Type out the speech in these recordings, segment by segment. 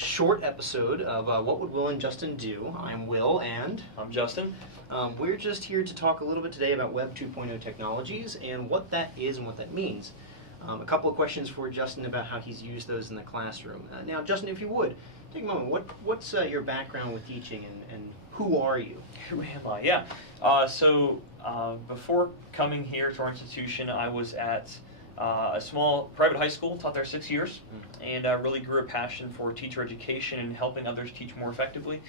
short episode of What Would Will and Justin Do? I'm Will and I'm Justin. We're just here to talk a little bit today about Web 2.0 technologies and what that is and what that means. A couple of questions for Justin about how he's used those in the classroom. Now, Justin, if you would, take a moment. What's your background with teaching and who are you? Who am I? Yeah. Before coming here to our institution, I was at a small private high school, taught there 6 years, and really grew a passion for teacher education and helping others teach more effectively.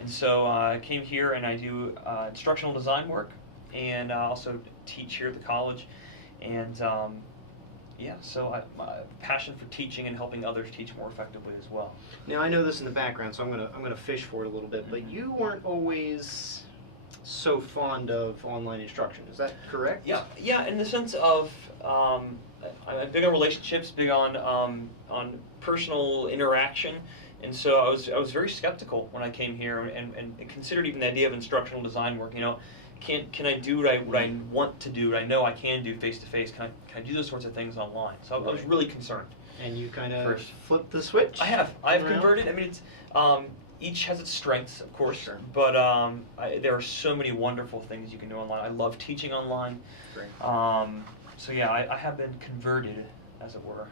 And so I came here and I do instructional design work and also teach here at the college. And so my passion for teaching and helping others teach more effectively as well. Now I know this in the background, so I'm gonna fish for it a little bit. But you weren't always so fond of online instruction. Is that correct? Yeah. In the sense of I'm big on relationships, big on personal interaction, and so I was very skeptical when I came here and considered even the idea of instructional design work. You know, can I do what I want to do, what I know I can do face to face? Can I do those sorts of things online? So I was really concerned. And you kind of flipped the switch? I've converted. I mean, it's each has its strengths, of course, sure. But there are so many wonderful things you can do online. I love teaching online. Great. So yeah, I have been converted, as it were.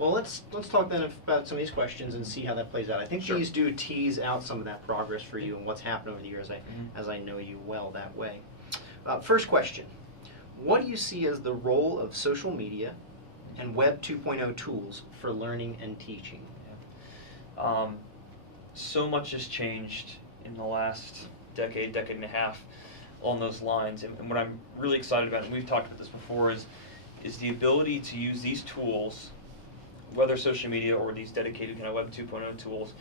Well, let's talk then about some of these questions and see how that plays out. I think these do tease out some of that progress for you and what's happened over the years, as I know you well that way. First question, what do you see as the role of social media and Web 2.0 tools for learning and teaching? So much has changed in the last decade and a half on those lines, and what I'm really excited about, and we've talked about this before, is the ability to use these tools, whether social media or these dedicated kind of Web 2.0 tools,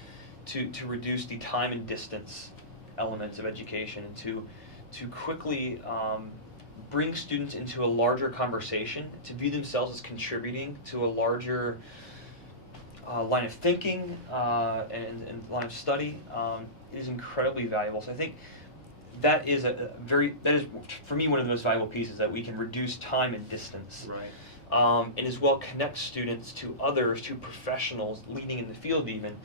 to reduce the time and distance elements of education, and to quickly bring students into a larger conversation, to view themselves as contributing to a larger line of thinking and line of study is incredibly valuable. So I think that is for me one of the most valuable pieces, that we can reduce time and distance. Right. And as well connect students to others, to professionals leading in the field even,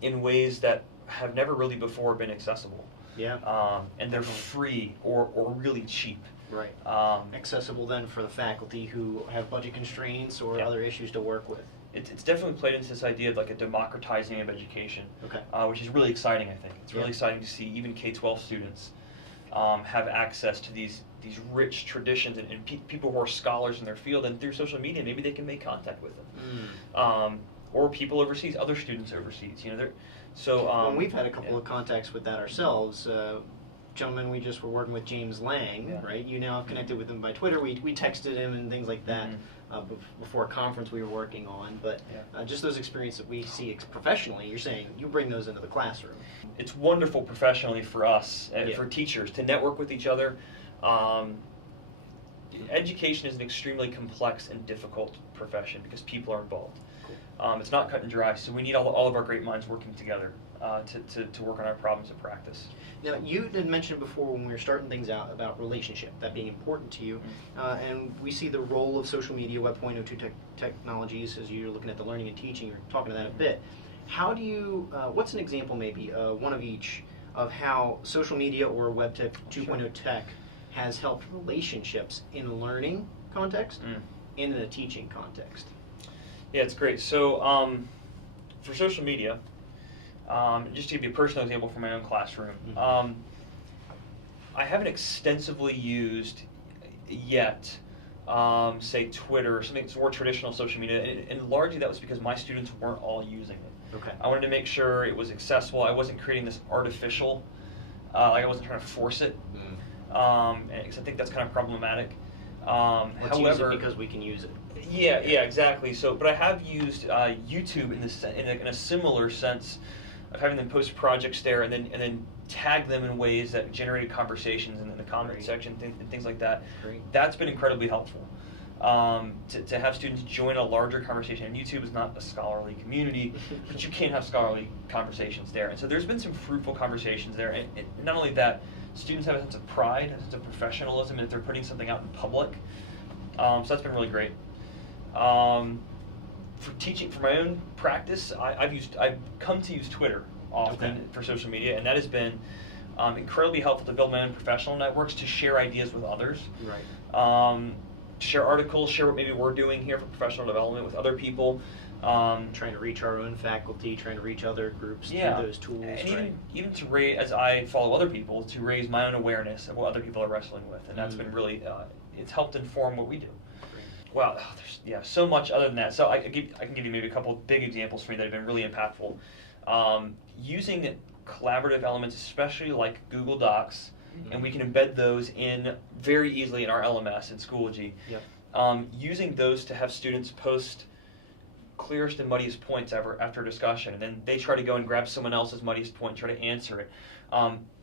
in ways that have never really before been accessible. Yeah. And they're free or really cheap. Right. Accessible then for the faculty who have budget constraints or other issues to work with. It's definitely played into this idea of like a democratizing of education, okay. Which is really exciting, I think. It's really exciting to see even K-12 students have access to these rich traditions and people who are scholars in their field, and through social media maybe they can make contact with them. Or people overseas, other students overseas. You know, well, we've had a couple of contacts with that ourselves. Gentleman we just were working with, James Lang, right? You now have connected with him by Twitter. We texted him and things like that before a conference we were working on. But just those experiences that we see professionally, you're saying you bring those into the classroom. It's wonderful professionally for us, for teachers, to network with each other. Education is an extremely complex and difficult profession because people are involved. Cool. It's not cut and dry, so we need all of our great minds working together to work on our problems of practice. Now, you did mention before when we were starting things out about relationship, that being important to you, and we see the role of social media, Web 2.0 technologies, as you're looking at the learning and teaching, you're talking to that a bit. How do you, what's an example maybe, one of each, of how social media or Web 2.0 tech has helped relationships in a learning context and in a teaching context? Yeah, it's great. So for social media, just to give you a personal example from my own classroom, I haven't extensively used yet, say Twitter or something that's more traditional social media, and largely that was because my students weren't all using it. Okay. I wanted to make sure it was accessible. I wasn't creating this artificial, like I wasn't trying to force it, because I think that's kind of problematic. Let's use it because we can use it. Yeah, exactly. So, but I have used YouTube in a similar sense of having them post projects there and then tag them in ways that generated conversations in the comment section and things like that. Great. That's been incredibly helpful. To have students join a larger conversation. And YouTube is not a scholarly community, but you can have scholarly conversations there. And so there's been some fruitful conversations there. And not only that, students have a sense of pride, a sense of professionalism, and if they're putting something out in public. So that's been really great. for teaching, for my own practice, I've come to use Twitter often for social media, and that has been incredibly helpful to build my own professional networks, to share ideas with others. Right. Share articles, share what maybe we're doing here for professional development with other people. Trying to reach our own faculty, trying to reach other groups through those tools. And even to raise, as I follow other people, to raise my own awareness of what other people are wrestling with, and that's been really, it's helped inform what we do. Wow, there's so much other than that. So I can give you maybe a couple of big examples for me that have been really impactful. Using collaborative elements, especially like Google Docs, and we can embed those in very easily in our LMS in Schoology. Yep. Using those to have students post clearest and muddiest points after a discussion, and then they try to go and grab someone else's muddiest point and try to answer it.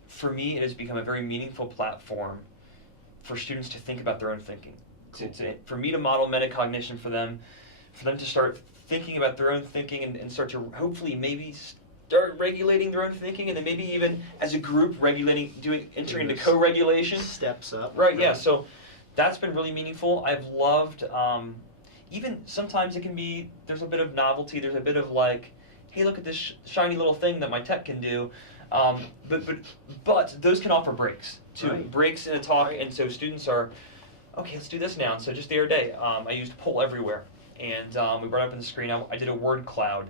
For me, it has become a very meaningful platform for students to think about their own thinking. Cool. For me to model metacognition for them to start thinking about their own thinking and start to hopefully maybe start regulating their own thinking, and then maybe even as a group entering into co-regulation. Steps up. Right, yeah, so that's been really meaningful. I've loved, even sometimes it can be, there's a bit of novelty, there's a bit of like, hey, look at this shiny little thing that my tech can do. But those can offer breaks, too. Right. Breaks in a talk, and so students are, okay, let's do this now. And so just the other day, I used Poll Everywhere, and we brought up on the screen, I did a word cloud.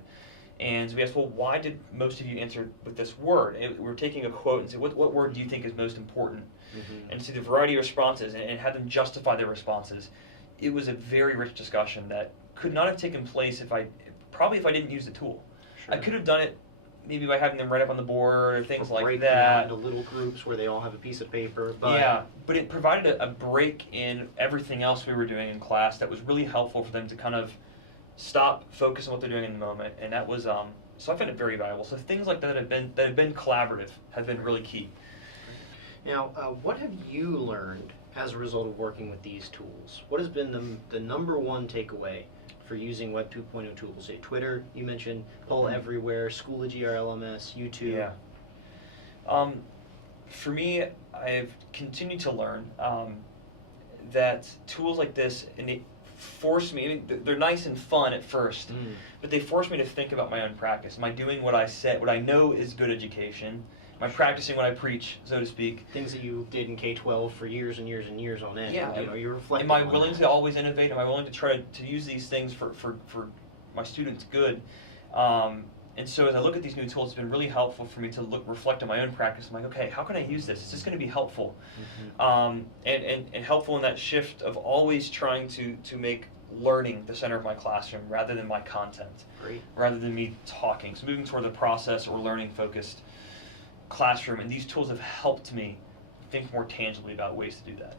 And we asked, well, why did most of you answer with this word? We're taking a quote and say, what word do you think is most important? And see the variety of responses and have them justify their responses. It was a very rich discussion that could not have taken place if I didn't use the tool. Sure. I could have done it maybe by having them write up on the board or things like break that. Them into little groups where they all have a piece of paper. But it provided a break in everything else we were doing in class that was really helpful for them to kind of stop, focus on what they're doing in the moment, and that was so I found it very valuable. So things like that have been collaborative have been really key. Now, what have you learned as a result of working with these tools? What has been the number one takeaway for using Web 2.0 tools? Say Twitter, you mentioned Poll Everywhere, Schoology, our LMS, YouTube. Yeah. For me, I've continued to learn that tools like this force me, I mean, they're nice and fun at first, but they force me to think about my own practice. Am I doing what I know is good education? Am I practicing what I preach, so to speak? Things that you did in K-12 for years and years and years on end. Yeah. You're reflecting. Am I willing to always innovate? Am I willing to try to use these things for my students' good? And so as I look at these new tools, it's been really helpful for me to reflect on my own practice. I'm like, okay, how can I use this? Is this going to be helpful? And helpful in that shift of always trying to make learning the center of my classroom rather than my content, rather than me talking. So moving toward the process or learning-focused classroom, and these tools have helped me think more tangibly about ways to do that.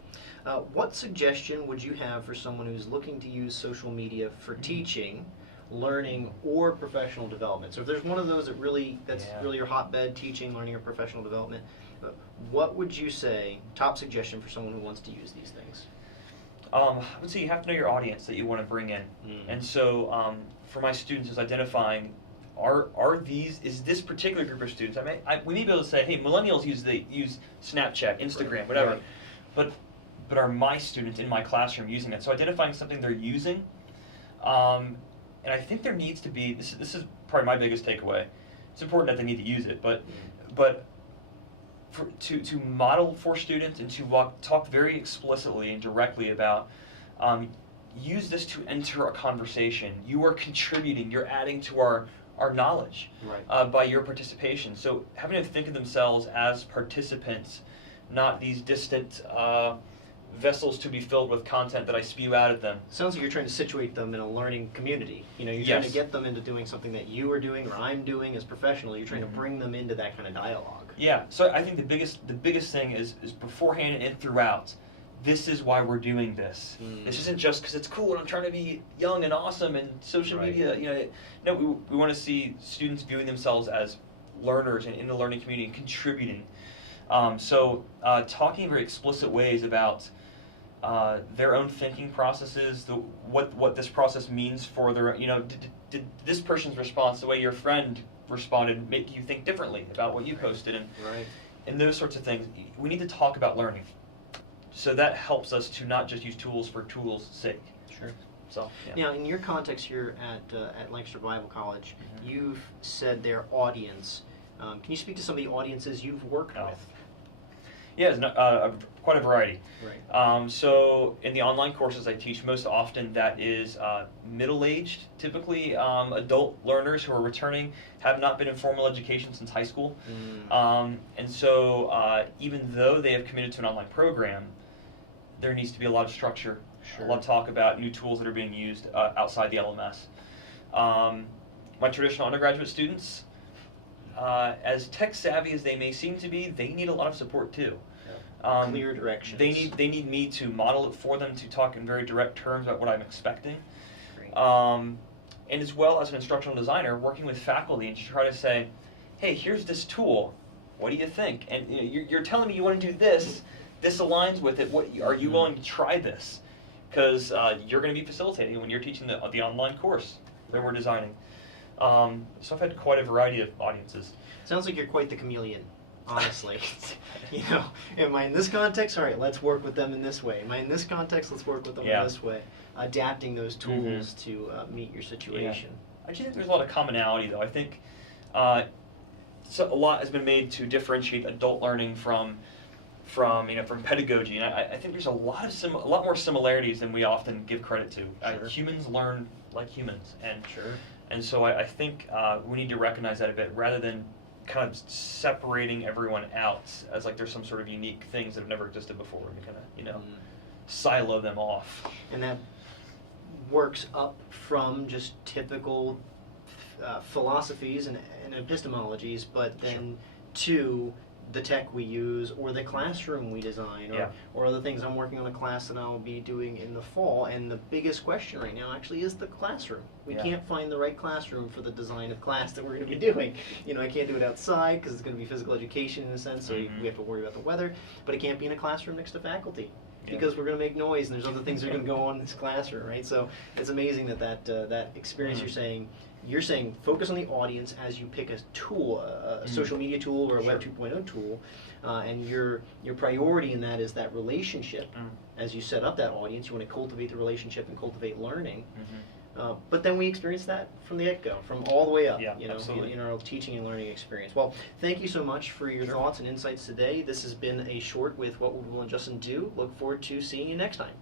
What suggestion would you have for someone who's looking to use social media for teaching, learning, or professional development? So if there's one of those that's really your hotbed, teaching, learning, or professional development, what would you say, top suggestion for someone who wants to use these things? I would say you have to know your audience that you want to bring in. And so for my students, is identifying, is this particular group of students, we may be able to say, hey, millennials use Snapchat, Instagram, whatever, but are my students in my classroom using it? So identifying something they're using, and I think there needs to be, this is probably my biggest takeaway, it's important that they need to use it, but to model for students and to talk very explicitly and directly about, use this to enter a conversation. You are contributing, you're adding to our knowledge by your participation. So having to think of themselves as participants, not these distant vessels to be filled with content that I spew out at them. Sounds like you're trying to situate them in a learning community. You're trying to get them into doing something that you are doing or I'm doing as professional. You're trying to bring them into that kind of dialogue. Yeah, so I think the biggest thing is beforehand and throughout, this is why we're doing this. This isn't just because it's cool and I'm trying to be young and awesome and social media. No, we want to see students viewing themselves as learners and in the learning community and contributing. So talking in very explicit ways about their own thinking processes, what this process means for their, did this person's response, the way your friend responded, make you think differently about what you posted, and those sorts of things. We need to talk about learning. So that helps us to not just use tools for tools' sake. Sure. So yeah. Now, in your context here at Lancaster Bible College, you've said their audience. Can you speak to some of the audiences you've worked with? Yeah, quite a variety. Right. So in the online courses I teach, most often that is middle-aged, typically adult learners who are returning, have not been in formal education since high school. And so even though they have committed to an online program, there needs to be a lot of structure, a lot of talk about new tools that are being used outside the LMS. My traditional undergraduate students, as tech savvy as they may seem to be, they need a lot of support too. Clear directions. They need me to model it for them, to talk in very direct terms about what I'm expecting. Great. And as well as an instructional designer, working with faculty and to try to say, hey, here's this tool, what do you think? And you're telling me you want to do this, this aligns with it, what are you willing to try this? Because you're going to be facilitating when you're teaching the online course that we're designing. So I've had quite a variety of audiences. Sounds like you're quite the chameleon, honestly. Am I in this context? All right, let's work with them in this way. Am I in this context? Let's work with them in this way. Adapting those tools to meet your situation. I do think there's a lot of commonality, though. I think so a lot has been made to differentiate adult learning from pedagogy, and I think there's a lot more similarities than we often give credit to. Humans learn like humans, and so I think we need to recognize that a bit rather than kind of separating everyone out as like there's some sort of unique things that have never existed before, and kind of silo them off. And that works up from just typical philosophies and epistemologies, but then to the tech we use, or the classroom we design, or other things. I'm working on a class that I'll be doing in the fall, and the biggest question right now actually is the classroom. We can't find the right classroom for the design of class that we're going to be doing. I can't do it outside because it's going to be physical education in a sense, so we have to worry about the weather, but it can't be in a classroom next to faculty. Because we're going to make noise, and there's other things that are going to go on in this classroom, right? So it's amazing that experience you're saying focus on the audience as you pick a tool, a social media tool or a Web 2.0 tool, and your priority in that is that relationship. As you set up that audience, you want to cultivate the relationship and cultivate learning. But then we experience that from the get-go, from all the way up, in our teaching and learning experience. Well, thank you so much for your thoughts and insights today. This has been a short with What Would Will and Justin Do. Look forward to seeing you next time.